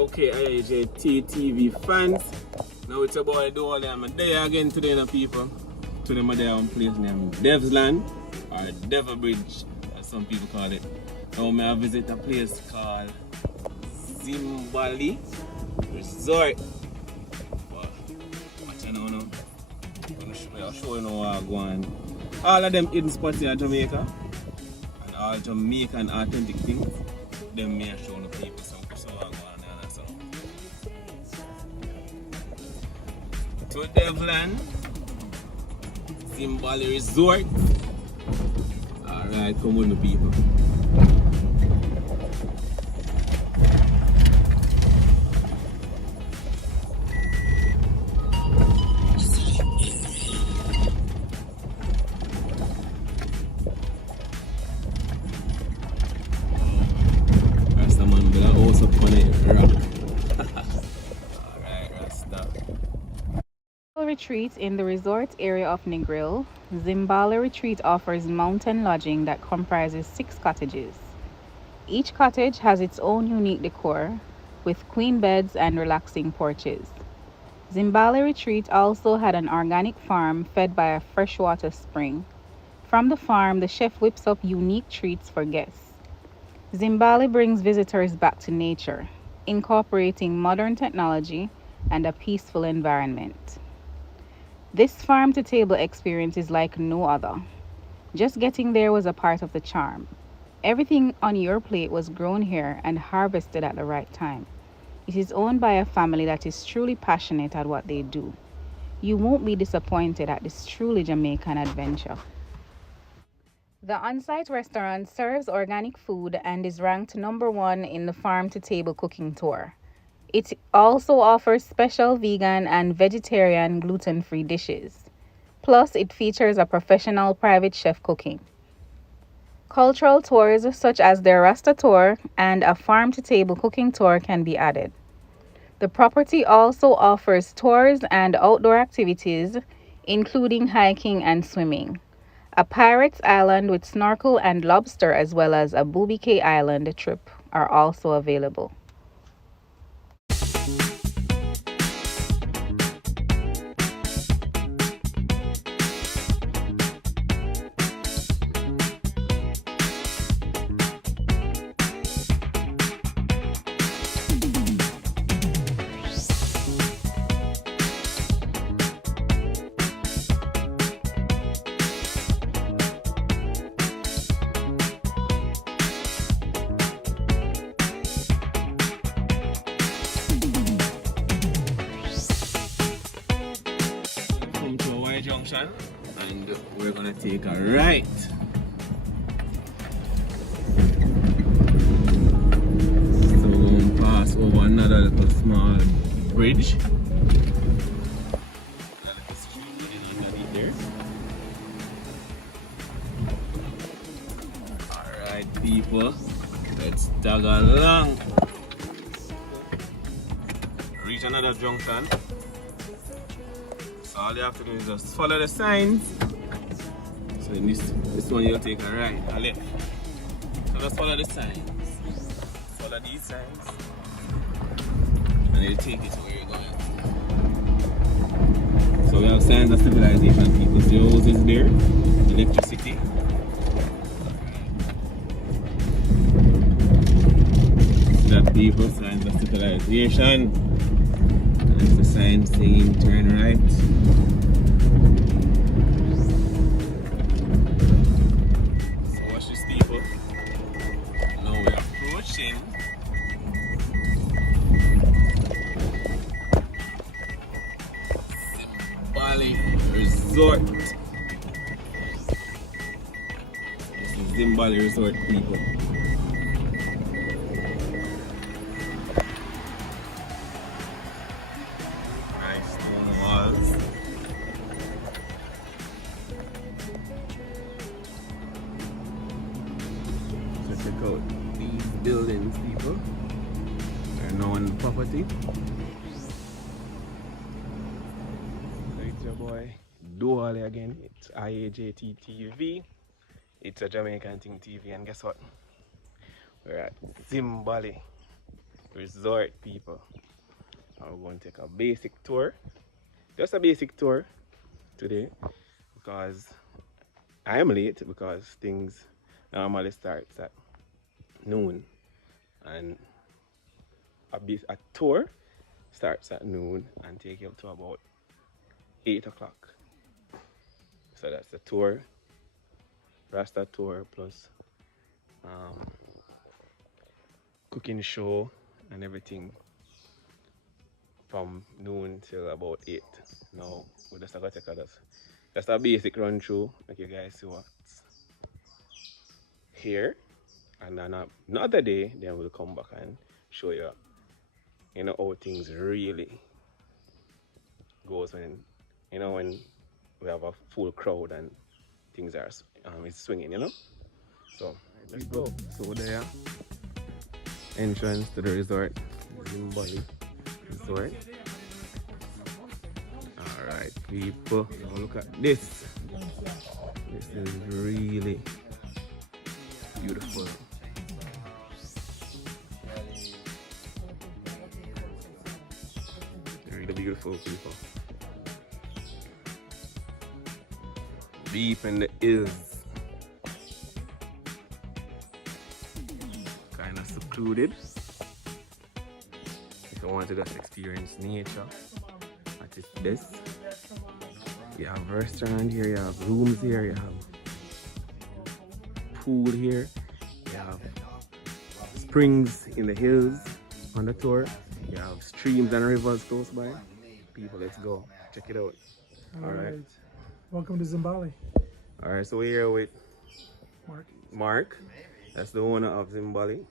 Okay, IAJT TV fans. Now it's about the whole I'm there again today, now people. Today I'm there on place named Devsland or Devil Bridge, as some people call it. Now I visit a place called Zimbali Resort. But watch you now. I'll show you now what I'm going. All of them hidden spots here in Jamaica and all Jamaican authentic things. Them may show the people some to Devland, Zimbali Resort. Alright, come on the people. That's the man with a house up on it, rock. Alright, Rasta. Retreat in the resort area of Negril, Zimbali Retreat offers mountain lodging that comprises 6 cottages. Each cottage has its own unique decor, with queen beds and relaxing porches. Zimbali Retreat also had an organic farm fed by a freshwater spring. From the farm, the chef whips up unique treats for guests. Zimbali brings visitors back to nature, incorporating modern technology and a peaceful environment. This farm-to-table experience is like no other. Just getting there was a part of the charm. Everything on your plate was grown here and harvested at the right time. It is owned by a family that is truly passionate at what they do. You won't be disappointed at this truly Jamaican adventure. The on-site restaurant serves organic food and is ranked #1 in the farm-to-table cooking tour. It also offers special vegan and vegetarian gluten-free dishes. Plus, it features a professional private chef cooking. Cultural tours such as their Rasta tour and a farm-to-table cooking tour can be added. The property also offers tours and outdoor activities, including hiking and swimming. A Pirates Island with snorkel and lobster as well as a Booby Cay Island trip are also available. Junction, and we're gonna take a right. So we're gonna pass over another little small bridge. Another street underneath there. Alright people, let's tag along. Reach another junction. All you have to do is just follow the signs. So in this one you'll take a right, a left. So just follow the signs. Follow these signs. And you'll take it to where you're going. So we have signs of civilization, people. The houses there, electricity. That people, signs of civilization. There's a sign saying turn right. So watch this people. Now we're approaching Zimbali Resort. This is Zimbali Resort people. Check out these buildings, people. They're now on the property. So it's your boy Duale again. It's IAJT TV. It's a Jamaican thing TV, and guess what? We're at Zimbali resort, people. I'm going to take a basic tour. Just a basic tour today because I am late because things normally starts at noon and a tour starts at noon and take you up to about 8 o'clock. So that's the tour, Rasta tour plus cooking show and everything from noon till about 8. Now we're just gonna take just a basic run through, like you guys see what's here. And then another day, then we'll come back and show you, how things really goes when, when we have a full crowd and things are it's swinging. So let's go. So there, entrance to the resort, Zimbali Resort. All right, people, now look at this. This is really beautiful. Really beautiful, people. Deep in the hills. Kind of secluded. If you want to just experience nature at its best. You have a restaurant here, you have rooms here, you have pool here, you have springs in the hills on the tour, you have streams and rivers close by. People, let's go check it out. All right. Welcome to Zimbali. All right, so we're here with Mark. That's the owner of Zimbali.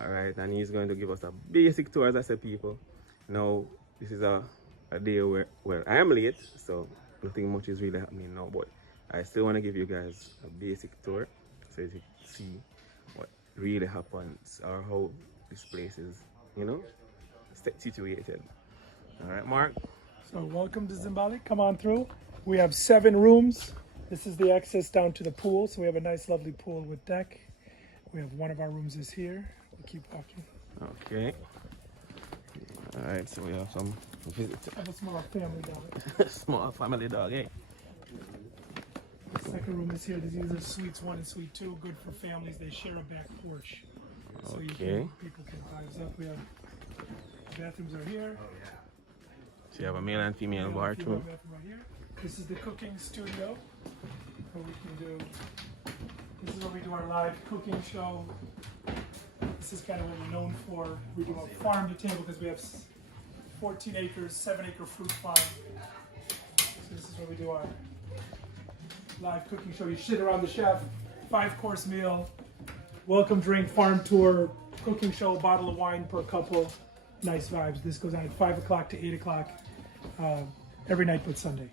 All right, and he's going to give us a basic tour, as I said, people. Now this is a day where I am late, so nothing much is really happening now, but I still want to give you guys a basic tour so you can see what really happens or how this place is, situated. All right, Mark. So welcome to Zimbali. Come on through. We have 7 rooms. This is the access down to the pool. So we have a nice, lovely pool with deck. We have one of our rooms is here. We'll keep walking. Okay. All right, so we have some visitors. I have a small family dog. Small family dog, eh? The second room is here. These are suites 1 and suite 2. Good for families. They share a back porch. So Okay. people can vibes up. We have bathrooms are here. So you have a male and female bathroom. Bathroom right here. This is the cooking studio. Where we can do. This is where we do our live cooking show. This is kind of what we're known for. We do a farm to table because we have 14 acres, 7-acre fruit farm. So this is where we do our live cooking show. You sit around the chef, 5-course meal, welcome drink, farm tour, cooking show, bottle of wine per couple. Nice vibes. This goes on at 5 o'clock to 8 o'clock every night but Sunday.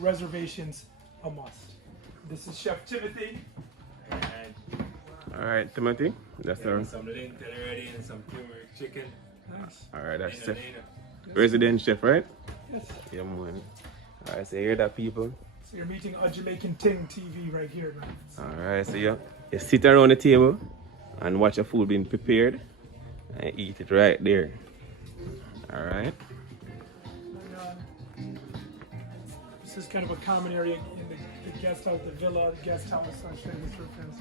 Reservations a must. This is Chef Timothy. All right, Timothy. That's our. Some lintel already and some turmeric chicken. Nice. All right, that's chef. Resident chef, right? Yes. Yeah, man. All right, so you hear that, people? So you're meeting a Jamaican Ting TV right here. Man. All right, so you sit around the table and watch your food being prepared and eat it right there. All right. This is kind of a common area in the guest house, the villa, the guest house. I'll show you this real fast.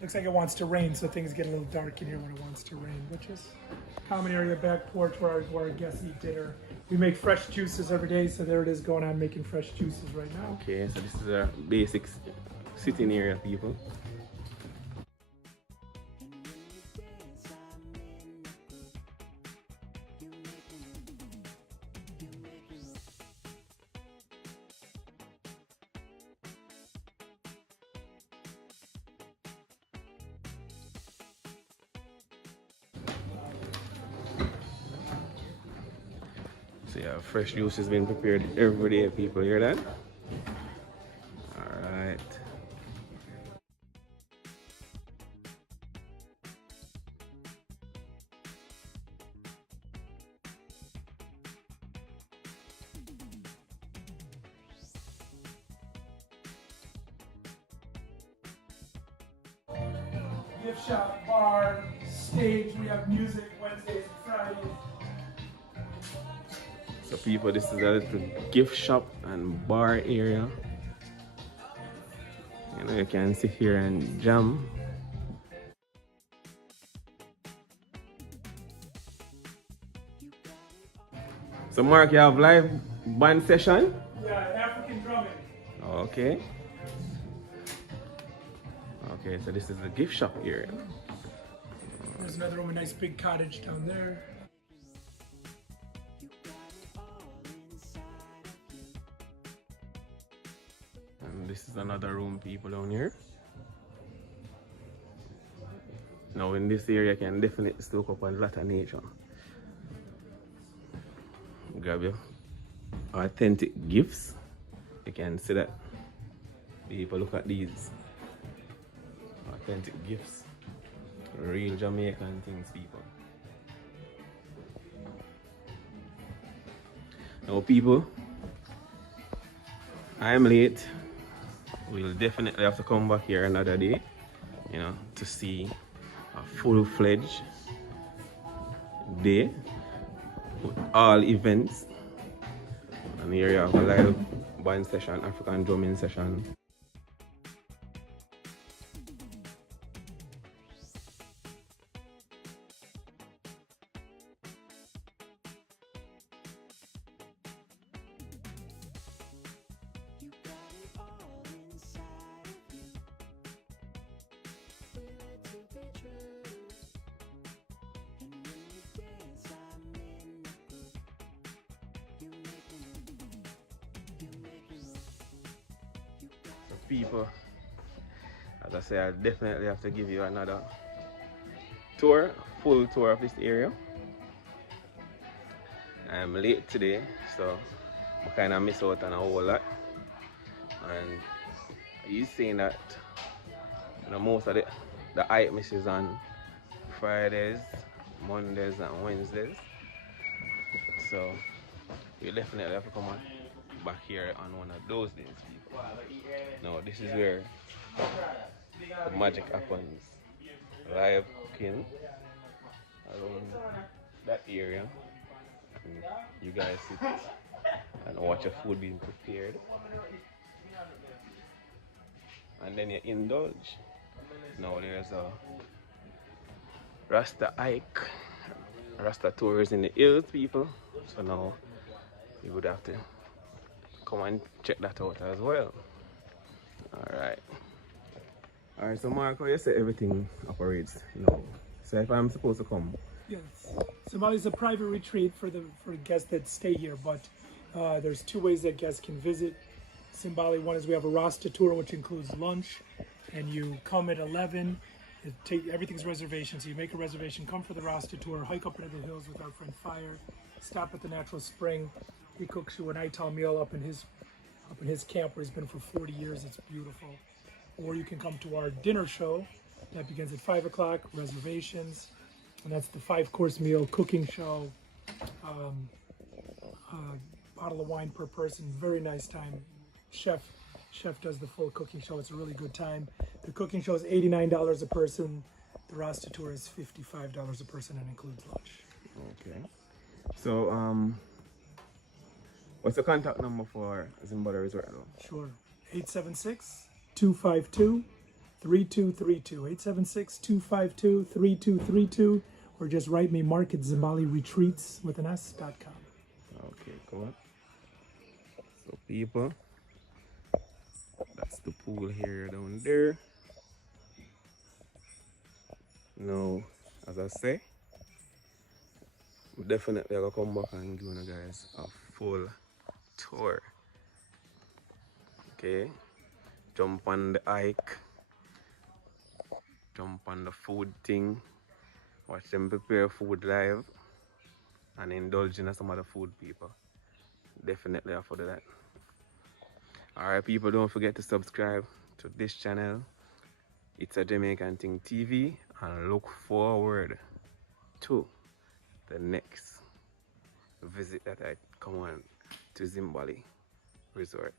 Looks like it wants to rain, so things get a little dark in here when it wants to rain, which is common area, back porch where our guests eat dinner. We make fresh juices every day, so there it is going on making fresh juices right now. Okay, so this is our basic sitting area, people. So yeah, fresh juice is being prepared every day, people. Hear that? All right. gift shop, bar, stage. We have music Wednesdays and Fridays. So people, this is a little gift shop and bar area. You know, you can sit here and jam. So Mark, you have live band session? Yeah, African drumming. Okay. Okay, so this is the gift shop area. There's another room, a nice big cottage down there. And this is another room, people, down here. Now in this area, you can definitely stoke up on a lot of nature. Grab your authentic gifts. You can see that. People, look at these authentic gifts. Real Jamaican things, people. Now people, I'm late. We'll definitely have to come back here another day, you know, to see a full-fledged day with all events. And here you have a live band session, African drumming session. People, as I say, I definitely have to give you another tour, full tour of this area. I'm late today, so I kind of miss out on a whole lot. And he's saying that, you know, most of the items is on Fridays, Mondays, and Wednesdays. So we definitely have to come on back here on one of those days, people. Now this is where the magic happens. Live cooking around that area. And you guys sit and watch your food being prepared. And then you indulge. Now there's a Rasta hike, Rasta tours in the hills, people. So now you would have to come and check that out as well. Alright, so Marco, you say everything operates now. So if I'm supposed to come? Yes, Zimbali is a private retreat for guests that stay here, but there's two ways that guests can visit Zimbali. One is we have a Rasta tour, which includes lunch, and you come at 11. Everything's reservation, so you make a reservation, come for the Rasta tour, hike up into the hills with our friend Fire, stop at the natural spring. He cooks you an ital meal up in his camp where he's been for 40 years. It's beautiful. Or you can come to our dinner show that begins at 5 o'clock, reservations, and that's the 5-course meal cooking show. Bottle of wine per person, very nice time. Chef does the full cooking show. It's a really good time. The cooking show is $89 a person. The Rasta tour is $55 a person and includes lunch. Okay. So what's the contact number for Zimbali Resort though? Sure. 876-252-3232. 876-252-3232. Or just write me, Mark at ZimbaliRetreats with an S.com. Okay, come on. So people, that's the pool here down there. Now, as I say, we definitely gonna come back and give you guys a full tour. Okay, jump on the hike, jump on the food thing, watch them prepare food live, and indulge in some of the food, people. Definitely afford that. Alright people, don't forget to subscribe to this channel. It's a Jamaican Thing TV, and look forward to the next visit that I come on to Zimbali Resort.